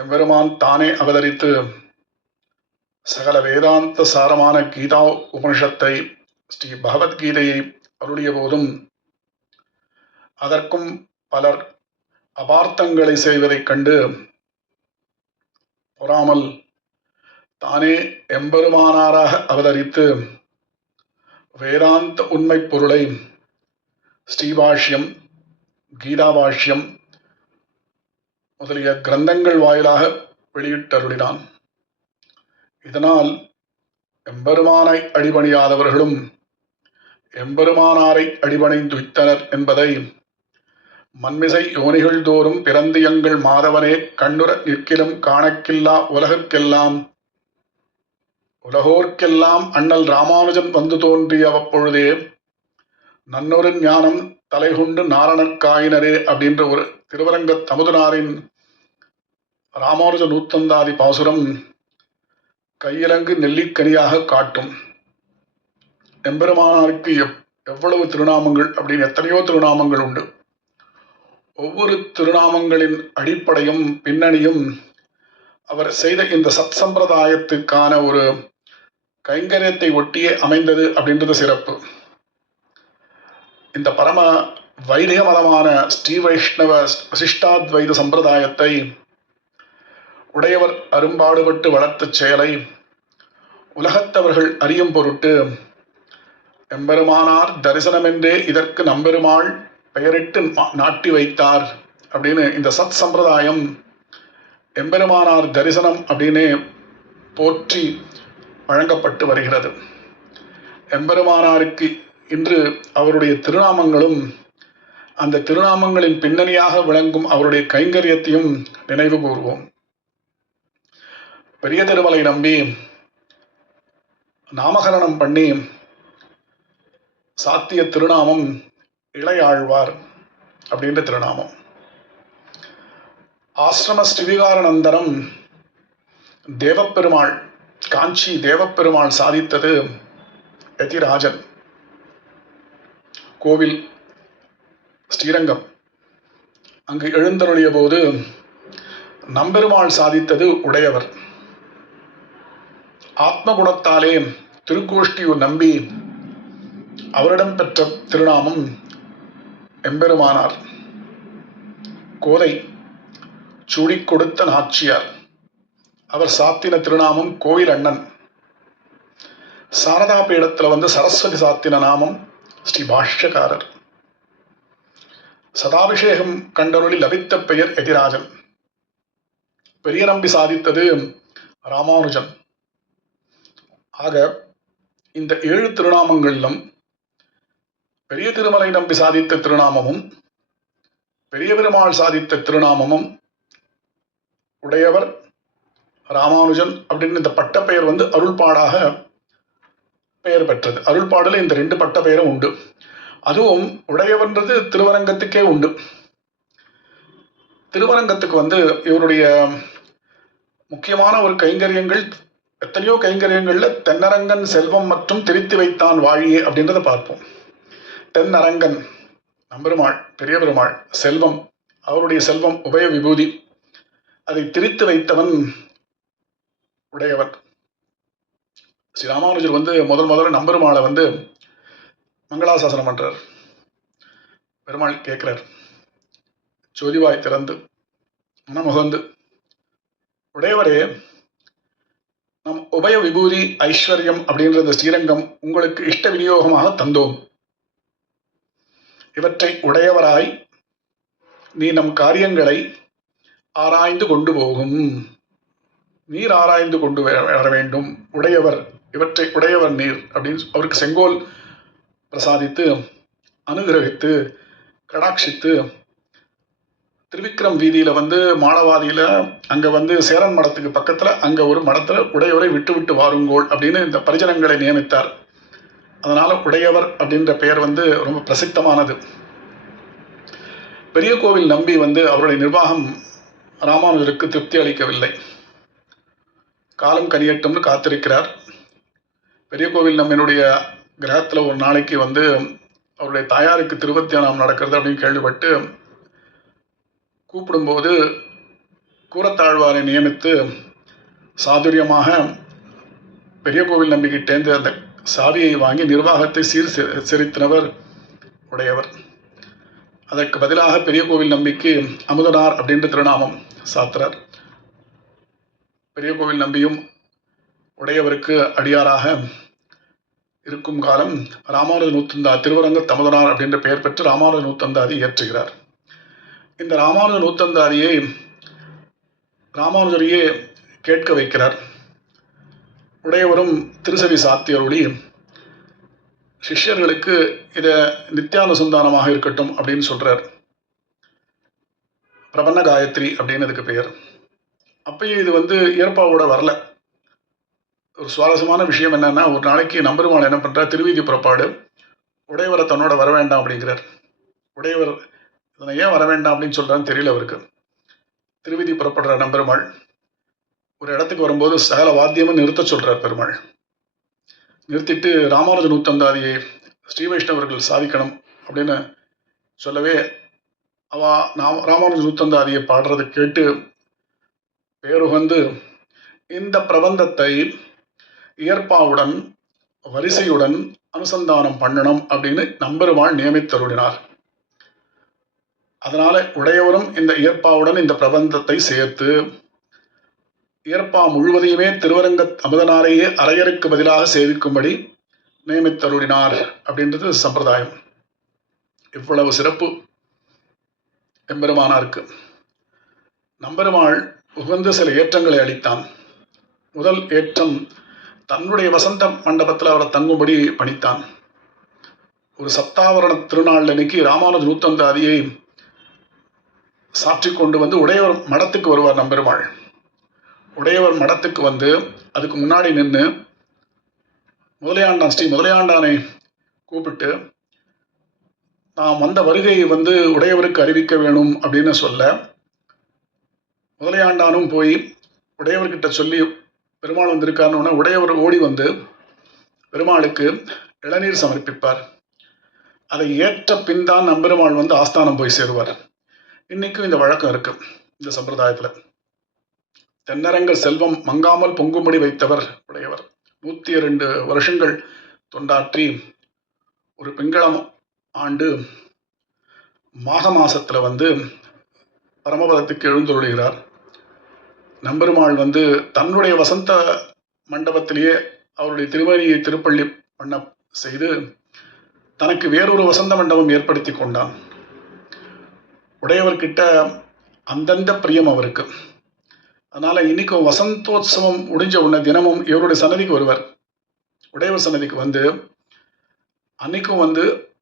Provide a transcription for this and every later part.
எம்பெருமான் தானே அவதரித்து சகல வேதாந்த சாரமான கீதா உபனிஷத்தை ஸ்ரீ பகவத்கீதையை அருளிய போதும் அதற்கும் பலர் அபார்த்தங்களை செய்வதைக் கண்டு பொறாமல் தானே எம்பெருமானாராக அவதரித்து வேதாந்த உண்மைப் பொருளை ஸ்ரீபாஷ்யம் கீதாபாஷ்யம் முதலிய கிரந்தங்கள் வாயிலாக வெளியிட்டருளினான். இதனால் எம்பெருமானை அடிபணியாதவர்களும் எம்பெருமானாரை அடிபணிந்துய்த்தனர் என்பதை மண்மிசை யோனிகள் தோறும் பிறந்து எங்கள் மாதவனே கண்ணுற நிற்கிலும் காணக்கில்லா உலகுக்கெல்லாம் உலகோர்க்கெல்லாம் அண்ணல் ராமானுஜன் வந்து தோன்றிய அவ்வப்பொழுதே நன்னொரு ஞானம் தலைகொண்டு நாரணற்காயினரே அப்படின்ற ஒரு திருவரங்க தமுதனாரின் ராமானுஜ நூத்தந்தாதி பாசுரம் கையிலங்கு நெல்லிக்கனியாக காட்டும். எம்பெருமானாருக்கு எவ் எவ்வளவு திருநாமங்கள் அப்படின்னு எத்தனையோ திருநாமங்கள் உண்டு. ஒவ்வொரு திருநாமங்களின் அடிப்படையும் பின்னணியும் அவர் செய்த இந்த சத் சம்பிரதாயத்துக்கான ஒரு கைங்கரியத்தை ஒட்டியே அமைந்தது அப்படின்றது சிறப்பு. இந்த பரம வைதிக மதமான ஸ்ரீ வைஷ்ணவ வசிஷ்டாத்வைத சம்பிரதாயத்தை உடையவர் அரும்பாடுபட்டு வளர்த்த செயலை உலகத்தவர்கள் அறியும் பொருட்டு எம்பெருமானார் தரிசனமென்றே இதற்கு நம்பெருமாள் பெயரிட்டு நாட்டி வைத்தார் அப்படின்னு இந்த சத் சம்பிரதாயம் எம்பெருமானார் தரிசனம் அப்படின்னு போற்றி வழங்கப்பட்டு வருகிறது. எம்பெருமானாருக்கு இன்று அவருடைய திருநாமங்களும் அந்த திருநாமங்களின் பின்னணியாக விளங்கும் அவருடைய கைங்கரியத்தையும் நினைவு கூறுவோம் பெரிய திருமலை நம்பி நாமகரணம் பண்ணி சாத்திய திருநாமம் இளையாழ்வார் அப்படின்ற திருநாமம். ஆசிரம ஸ்ரீவிகாரநந்தரம் தேவப்பெருமாள் காஞ்சி தேவப்பெருமாள் சாதித்தது எதிராஜன். கோவில் ஸ்ரீரங்கம். அங்கு எழுந்தருளிய போது நம்பெருமாள் சாதித்தது உடையவர். ஆத்மகுணத்தாலே திருக்கோஷ்டியூர் நம்பி அவரிடம் பெற்ற திருநாமம் எம்பெருமானார். கோதை சூடிக் கொடுத்த நாச்சியார். அவர் சாத்தின திருநாமம் கோயில் அண்ணன். சாரதா பீடத்தில் வந்து சரஸ்வதி சாத்தின நாமம் ஸ்ரீ பாஷ்யக்காரர் சதாபிஷேகம் கண்டருளி லபித்த பெயர் எதிராஜன். பெரிய நம்பி சாதித்தது ராமானுஜன். ஆக இந்த ஏழு திருநாமங்களிலும் பெரிய திருமலை நம்பி சாதித்த திருநாமமும் பெரிய பெருமாள் சாதித்த திருநாமமும் உடையவர் ராமானுஜன் அப்படின்னு இந்த பட்டப்பெயர் வந்து அருள்பாடாக பெயர் பெற்றது. அருள்பாடில் இந்த ரெண்டு பட்ட பெயரும் உண்டு. அதுவும் உடையவன்றது திருவரங்கத்துக்கே உண்டு. திருவரங்கத்துக்கு வந்து இவருடைய முக்கியமான ஒரு கைங்கரியங்கள் எத்தனையோ கைங்கரியங்கள்ல தென்னரங்கன் செல்வம் மற்றும் திரித்து வைத்தான் வாழியே அப்படின்றத பார்ப்போம். தென்னரங்கன் நம்பெருமாள் பெரிய பெருமாள் செல்வம் அவருடைய செல்வம் உபய விபூதி. அதை திரித்து வைத்தவன் உடையவன் ஸ்ரீ ராமானுஜர் வந்து முதல் முதல்ல நம்பெருமாளை வந்து மங்களாசாசனம் பண்ணுறார் பெருமாள் கேட்குறார். ஜோதிவாய் திறந்து மனமுகந்து உடையவரே நம் உபய விபூதி ஐஸ்வர்யம் அப்படின்ற இந்த ஸ்ரீரங்கம் உங்களுக்கு இஷ்ட விநியோகமாக தந்தோம். இவற்றை உடையவராய் நீ நம் காரியங்களை ஆராய்ந்து கொண்டு போகும். நீர் ஆராய்ந்து கொண்டு வர வேண்டும். உடையவர் இவற்றை உடையவர் நீர் அப்படின்னு அவருக்கு செங்கோல் பிரசாதித்து அனுகிரகித்து கடாட்சித்து திருவிக்ரம் வீதியில் வந்து மாளவாதியில் அங்கே வந்து சேரன் மடத்துக்கு பக்கத்தில் அங்கே ஒரு மடத்தில் உடையவரை விட்டு விட்டு வாருங்கோள் அப்படின்னு இந்த பரிஜனங்களை நியமித்தார். அதனால் உடையவர் அப்படின்ற பெயர் வந்து ரொம்ப பிரசித்தமானது. பெரிய கோவில் நம்பி வந்து அவருடைய நிர்வாகம் ராமானுஜருக்கு திருப்தி அளிக்கவில்லை. காலம் கனியட்டும்னு காத்திருக்கிறார். பெரிய கோவில் நம்மளுடைய கிரகத்தில் ஒரு நாளைக்கு வந்து அவருடைய தாயாருக்கு திருவத்தியானம் நடக்கிறது அப்படின்னு கேள்விப்பட்டு கூப்பிடும்போது கூரத்தாழ்வாரை நியமித்து சாதுரியமாக பெரிய கோவில் நம்பிக்கிட்டேந்து அந்த சாவியை வாங்கி நிர்வாகத்தை சீர் சிரித்தனவர் உடையவர். அதற்கு பதிலாக பெரிய கோவில் நம்பிக்கு அமுதனார் அப்படின்ற திருநாமம் சாத்திரார் பெரிய கோவில் நம்பியும் உடையவருக்கு அடியாராக இருக்கும் காலம் ராமானுஜ நூத்தந்தா திருவரங்க தமதனார் அப்படின்ற பெயர் பெற்று ராமானுஜ நூத்தந்தாதி இயற்றுகிறார். இந்த ராமானுஜ நூத்தந்தாதியை ராமானுஜரையே கேட்க வைக்கிறார். உடையவரும் திருசவி சாத்தியருளி சிஷ்யர்களுக்கு இதை நித்தியானுசந்தானமாக இருக்கட்டும் அப்படின்னு சொல்கிறார் பிரபன்ன காயத்ரி அப்படின்னு அதுக்கு பெயர். அப்பயும் இது வந்து ஏற்பாவோட வரல. ஒரு சுவாரஸ்யமான விஷயம் என்னென்னா ஒரு நாளைக்கு நம்பருமாள் என்ன பண்றார் திருவீதி புறப்பாடு. உடையவரை தன்னோட வர வேண்டாம் அப்படிங்கிறார். உடையவர் இதனை ஏன் வர வேண்டாம் அப்படின்னு சொல்கிறான்னு தெரியல அவருக்கு. திருவீதி புறப்படுற நம்பெருமாள் ஒரு இடத்துக்கு வரும்போது சகல வாத்தியமும் நிறுத்த சொல்கிறார் பெருமாள். நிறுத்திட்டு ராமானுஜ நூத்தந்தாதியை ஸ்ரீ வைஷ்ணவர்கள் சாதிக்கணும் அப்படின்னு சொல்லவே அவ நாம் ராமானுஜ நூத்தந்தாதியை பாடுறதை கேட்டு பேருகந்து இந்த பிரபந்தத்தை இயற்பாவுடன் வரிசையுடன் அனுசந்தானம் பண்ணணும் அப்படின்னு நம்பெருமாள் நியமித்தருளினார். அதனால உடையவரும் இந்த இயற்பாவுடன் இந்த பிரபந்தத்தை சேர்த்து இயற்பா முழுவதையுமே திருவரங்க அமுதனாரையே அரையருக்கு பதிலாக சேவிக்கும்படி நியமித்தருளினார் அப்படின்றது சம்பிரதாயம். இவ்வளவு சிறப்பு எம்பெருமானாருக்கு. நம்பெருமாள் உகந்த சில ஏற்றங்களை அளித்தான். முதல் ஏற்றம் தன்னுடைய வசந்த மண்டபத்தில் அவரை தங்கும்படி பணித்தான். ஒரு சப்தாவரண திருநாள் அன்னைக்கு ராமானுஜ நூத்தந்தாதியை சாற்றி கொண்டு வந்து உடையவர் மடத்துக்கு வருவார் நம்பெருமாள். உடையவர் மடத்துக்கு வந்து அதுக்கு முன்னாடி நின்று முதலையாண்டான் ஸ்ரீ முதலையாண்டானை கூப்பிட்டு நாம் வந்த வருகையை வந்து உடையவருக்கு அறிவிக்க வேணும் அப்படின்னு சொல்ல முதலையாண்டானும் போய் உடையவர்கிட்ட சொல்லி பெருமாள் வந்திருக்காருன்னு உடையவர் ஓடி வந்து பெருமாளுக்கு இளநீர் சமர்ப்பிப்பார். அதை ஏற்ற பின் தான் நம்பெருமாள் வந்து ஆஸ்தானம் போய் சேருவார். இன்னைக்கும் இந்த வழக்கம் இருக்கு இந்த சம்பிரதாயத்தில். தென்னரங்க செல்வம் மங்காமல் பொங்கும்படி வைத்தவர் உடையவர். நூற்றி இரண்டு வருஷங்கள் தொண்டாற்றி ஒரு பிங்களம் ஆண்டு மாக மாசத்தில் வந்து பரமபதத்துக்கு எழுந்துருளுகிறார். நம்பெருமாள் வந்து தன்னுடைய வசந்த மண்டபத்திலேயே அவருடைய திருமணியை திருப்பள்ளி பண்ண செய்து தனக்கு வேறொரு வசந்த மண்டபம் ஏற்படுத்தி கொண்டான். உடையவர்கிட்ட அந்தந்த பிரியம் அவருக்கு. அதனால் இன்னைக்கும் வசந்தோத்சவம் முடிஞ்ச உடனே தினமும் இவருடைய சன்னதிக்கு வருவார். உடையவர் சன்னதிக்கு வந்து அன்னைக்கும் வந்து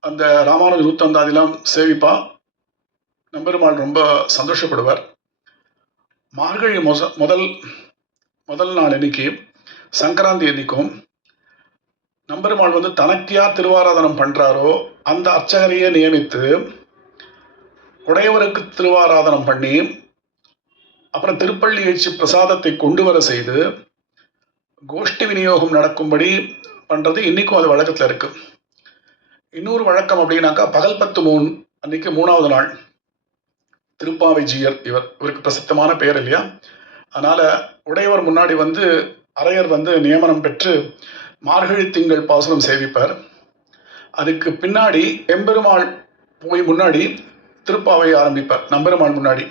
அந்த ராமானுஜ நூத்தந்தாதிலாம் சேவிப்பா. நம்பெருமாள் ரொம்ப சந்தோஷப்படுவார். மார்கழி மொச முதல் முதல் நாள் அன்னைக்கு சங்கராந்தி அன்னைக்கும் நம்பெருமாள் வந்து தனக்கு யார் திருவாராதனம் பண்ணுறாரோ அந்த அர்ச்சகரையே நியமித்து உடையவருக்கு திருவாராதனம் பண்ணி அப்புறம் திருப்பள்ளி எழுச்சி பிரசாதத்தை கொண்டு வர செய்து கோஷ்டி விநியோகம் நடக்கும்படி பண்ணுறது இன்றைக்கும் அது வழக்கத்தில் இருக்குது இன்னொரு வழக்கம் அப்படின்னாக்கா பகல் பத்து மூணு அன்னைக்கு மூணாவது நாள். திருப்பாவை ஜீயர் இவர் இவருக்கு பிரசித்தமான பெயர் இல்லையா? அதனால் உடையவர் முன்னாடி வந்து அரையர் வந்து நியமனம் பெற்று மார்கழி திங்கள் பாசுரம் சேவிப்பார். அதுக்கு பின்னாடி எம்பெருமாள் போய் முன்னாடி திருப்பாவை ஆரம்பிப்பார். நம்பெருமாள் முன்னாடி.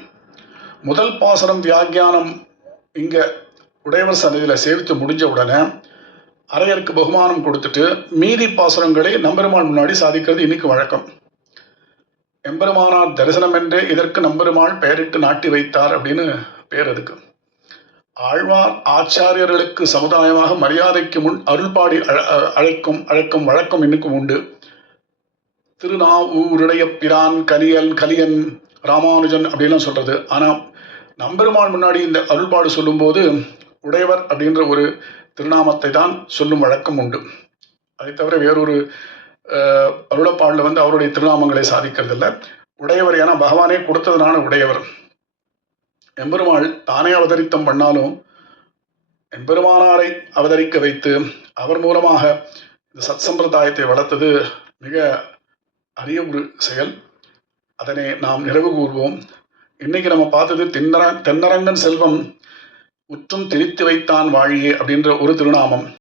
முதல் பாசனம் வியாக்கியானம் இங்கே உடையவர் சன்னதியில் சேவித்து முடிஞ்ச உடனே அரையருக்கு பகுமானம் கொடுத்துட்டு மீதி பாசுரங்களை நம்பெருமாள் முன்னாடி சாதிக்கிறது இன்னைக்கு வழக்கம். எம்பெருமானார் தரிசனம் என்றே இதற்கு நம்பெருமாள் பெயரிட்டு நாட்டி வைத்தார் அப்படின்னு பேர் அதுக்கு. ஆழ்வார் ஆச்சாரியர்களுக்கு சமுதாயமாக மரியாதைக்கு முன் அருள்பாடி அழ- அழைக்கும் அழைக்கும் வழக்கம் இன்னுக்கும் உண்டு. திருநாவூருடைய பிரான் கலியன் கலியன் ராமானுஜன் அப்படின்லாம் சொல்றது. ஆனால் நம்பெருமான் முன்னாடி இந்த அருள்பாடு சொல்லும்போது உடையவர் அப்படின்ற ஒரு திருநாமத்தை தான் சொல்லும் வழக்கம் உண்டு. அதை தவிர வேறொரு அருளப்பாடில் வந்து அவருடைய திருநாமங்களை சாதிக்கிறதில்ல. உடையவர் ஏன்னா பகவானே கொடுத்ததுனால உடையவர். எம்பெருமாள் தானே அவதரித்தம் பண்ணாலும் எம்பெருமானாரை அவதரிக்க வைத்து அவர் மூலமாக இந்த சத் சம்பிரதாயத்தை வளர்த்தது மிக அரிய ஒரு செயல். அதனை நாம் நிறைவு கூறுவோம். இன்னைக்கு நம்ம பார்த்தது தென்னர தென்னரங்கன் செல்வம் உற்றும் திரித்து வைத்தான் வாழியே அப்படின்ற ஒரு திருநாமம்.